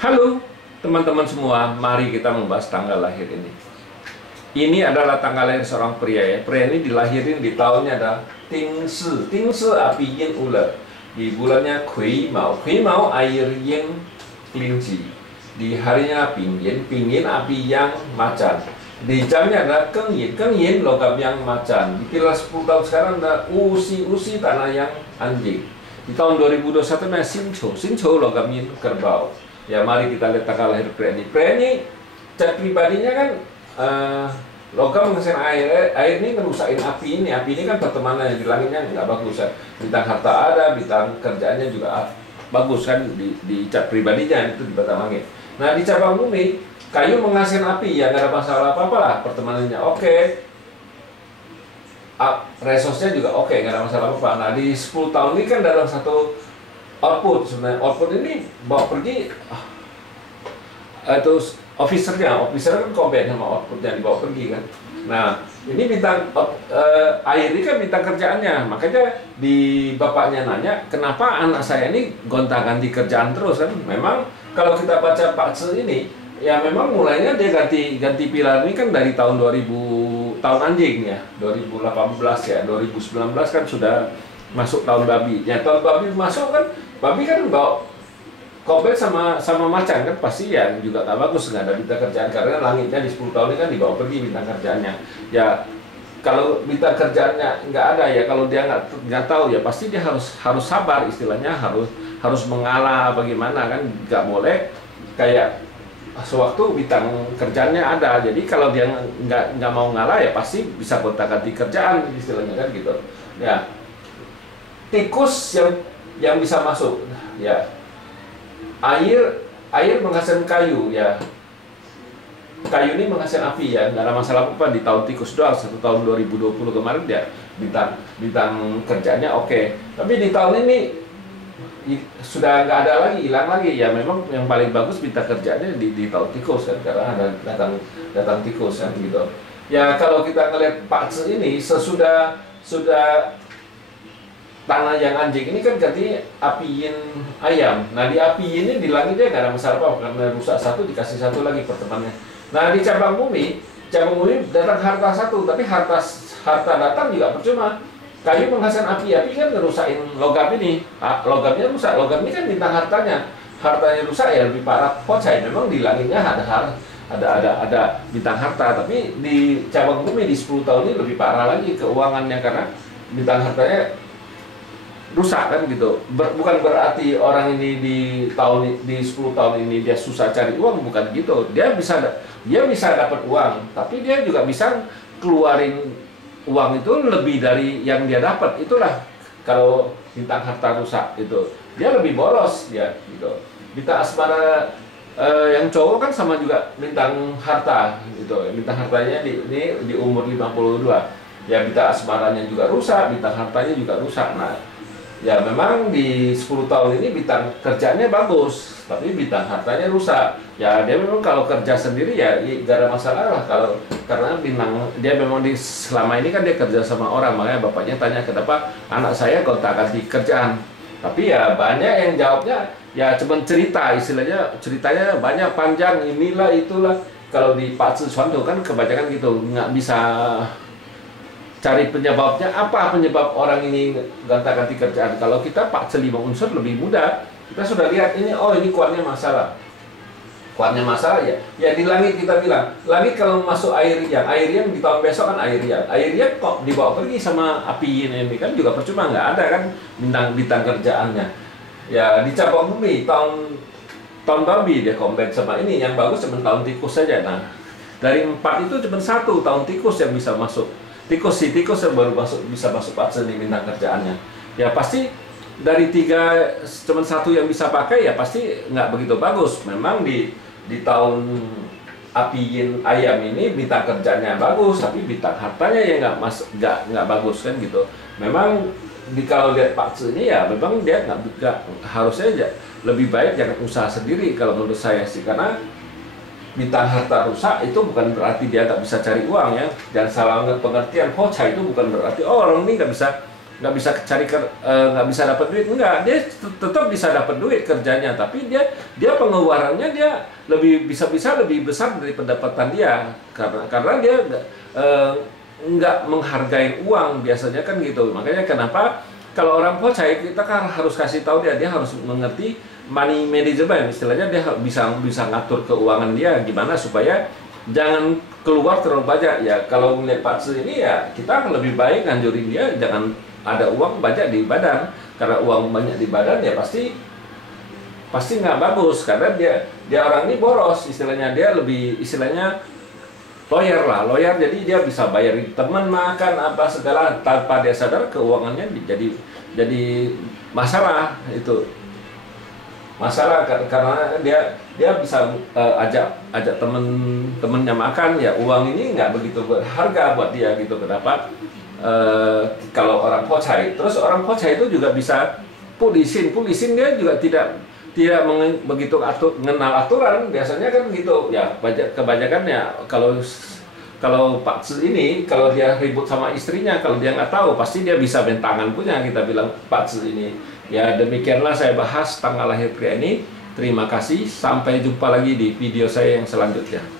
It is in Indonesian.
Halo teman-teman semua, mari kita membahas tanggal lahir ini. Ini adalah tanggal lahir seorang pria ya. Pria ini dilahirin di tahunnya ada Ting Si. Ting Si api yin ular. Di bulannya Kui Mao. Kui Mao air yin kelinci. Di harinya Ping Yin. Ping Yin api yang macan. Di jamnya ada Keng Yin. Keng Yin logam yang macan. Dikira 10 tahun sekarang ada Usi tanah yang anjing. Di tahun 2021 ada Sin Chou logam yin kerbau. Ya mari kita lihat tanggal lahir pria ini. Pria ini cat pribadinya kan logam menghasilkan air. Air ini ngerusakin api ini. Api ini kan pertemanan di langitnya nggak bagus kan. Bintang harta ada, bintang kerjaannya juga bagus kan di cat pribadinya itu di batang langit. Nah di cabang bumi kayu menghasilkan api ya nggak ada masalah apa-apa lah, pertemanannya oke. Resource-nya juga oke, nggak ada masalah apa-apa. Nah di 10 tahun ini kan dalam satu output, sebenarnya output ini bawa pergi itu officer kan combine sama outputnya dibawa pergi kan. Nah ini bintang air ini kan bintang kerjaannya, makanya di bapaknya nanya kenapa anak saya ini gonta-ganti kerjaan terus kan. Memang kalau kita baca Pak Ce ini ya memang mulainya dia ganti pilar ini kan dari tahun 2000 tahun anjing ya 2018 ya 2019 kan sudah masuk tahun babi ya. Tahun babi masuk kan, babi kan bawa kompet sama macan kan, pasti ya juga tak bagus, nggak ada bintang kerjaan karena langitnya di 10 tahun ini kan dibawa pergi bintang kerjaannya. Ya kalau bintang kerjaannya nggak ada ya, kalau dia nggak tahu ya pasti dia harus sabar, istilahnya harus mengalah bagaimana kan, nggak boleh kayak sewaktu bintang kerjaannya ada. Jadi kalau dia nggak mau ngalah ya pasti bisa gonta-ganti kerjaan istilahnya kan gitu ya. Tikus yang bisa masuk ya, air menghasilkan kayu ya, kayu ini menghasilkan api ya, nggak ada masalah apa di tahun tikus doang. Satu tahun 2020 kemarin dia bintang kerjanya oke. Tapi di tahun ini sudah nggak ada lagi, hilang lagi ya. Memang yang paling bagus bintang kerjanya di tahun tikus kan, karena ada datang tikus kan gitu ya. Kalau kita ngelihat Pak Ce ini sesudah tanah yang anjing ini kan ganti api yin ayam. Nah di api yin ini di langitnya nggak ada masalah apa, karena rusak satu dikasih satu lagi pertemanannya. Nah di cabang bumi datang harta satu, tapi harta datang juga percuma. Kayu menghasilkan api kan ngerusakin logam ini. Logamnya rusak, logam ini kan bintang hartanya rusak ya lebih parah. Pocai memang di langitnya ada bintang harta, tapi di cabang bumi di 10 tahun ini lebih parah lagi keuangannya karena bintang hartanya rusak kan gitu. Bukan berarti orang ini di 10 tahun ini dia susah cari uang, bukan gitu. Dia bisa dapat uang, tapi dia juga bisa keluarin uang itu lebih dari yang dia dapat. Itulah kalau bintang harta rusak itu dia lebih boros ya gitu. Bintang asmara yang cowok kan sama juga bintang harta gitu. Bintang hartanya di umur 52 ya, bintang asmaranya juga rusak, bintang hartanya juga rusak. Nah ya memang di 10 tahun ini bintang kerjanya bagus, tapi bintang hartanya rusak. Ya dia memang kalau kerja sendiri ya gak ada masalah lah, karena dia memang selama ini kan dia kerja sama orang. Makanya bapaknya tanya kenapa anak saya gonta-ganti kerjaan. Tapi ya banyak yang jawabnya ya cuman cerita, istilahnya ceritanya banyak panjang inilah itulah. Kalau di Pak Ce Suwanto kan kebanyakan gitu, nggak bisa cari penyebabnya, apa penyebab orang ini gonta-ganti kerjaan. Kalau kita Pak Ce 5 unsur lebih mudah, kita sudah lihat ini, oh ini kuatnya masalah ya. Ya di langit kita bilang, langit kalau masuk air yang di tahun besok kan air yang kok dibawa pergi sama api ini kan juga percuma, nggak ada kan bintang kerjaannya. Ya di cabang bumi tahun babi dia combine sama ini, yang bagus cuma tahun tikus saja. Nah dari 4 itu cuma 1 tahun tikus yang bisa masuk. Tikus yang baru bisa masuk Pak Ce nih bintang kerjaannya. Ya pasti dari 3 cuma 1 yang bisa pakai ya pasti nggak begitu bagus. Memang di tahun api yin ayam ini bintang kerjanya bagus, tapi bintang hartanya ya nggak bagus kan gitu. Memang kalau lihat Pak Ce ini ya memang dia nggak harusnya aja lebih baik jangan usaha sendiri kalau menurut saya sih, karena bintang harta rusak itu bukan berarti dia tak bisa cari uang ya. Jangan salah pengertian, hoca itu bukan berarti orang ini nggak bisa nggak bisa nggak bisa dapat duit. Enggak, dia tetap bisa dapat duit kerjanya, tapi dia pengeluarannya dia bisa lebih besar dari pendapatan dia, karena dia nggak menghargai uang biasanya kan gitu. Makanya kenapa kalau orang pocai kita kan harus kasih tahu dia harus mengerti money management, istilahnya dia bisa ngatur keuangan dia gimana supaya jangan keluar terlalu banyak. Ya kalau melihat Pak Tzu ini ya kita akan lebih baik nganjurin dia jangan ada uang banyak di badan, karena uang banyak di badan ya pasti nggak bagus, karena dia orang ini boros, istilahnya dia lawyer, jadi dia bisa bayarin teman makan apa segala tanpa dia sadar keuangannya jadi masalah itu. Masalah karena dia bisa ajak temennya makan, ya uang ini nggak begitu berharga buat dia gitu. Kenapa? Kalau orang pocai, terus orang pocai itu juga bisa pulisin dia juga tidak begitu mengenal aturan biasanya kan gitu ya. Kebanyakan ya kalau Pak Tzu ini kalau dia ribut sama istrinya, kalau dia nggak tahu pasti dia bisa bentangan punya, kita bilang Pak Tzu ini. Ya demikianlah saya bahas tanggal lahir pria ini. Terima kasih, sampai jumpa lagi di video saya yang selanjutnya.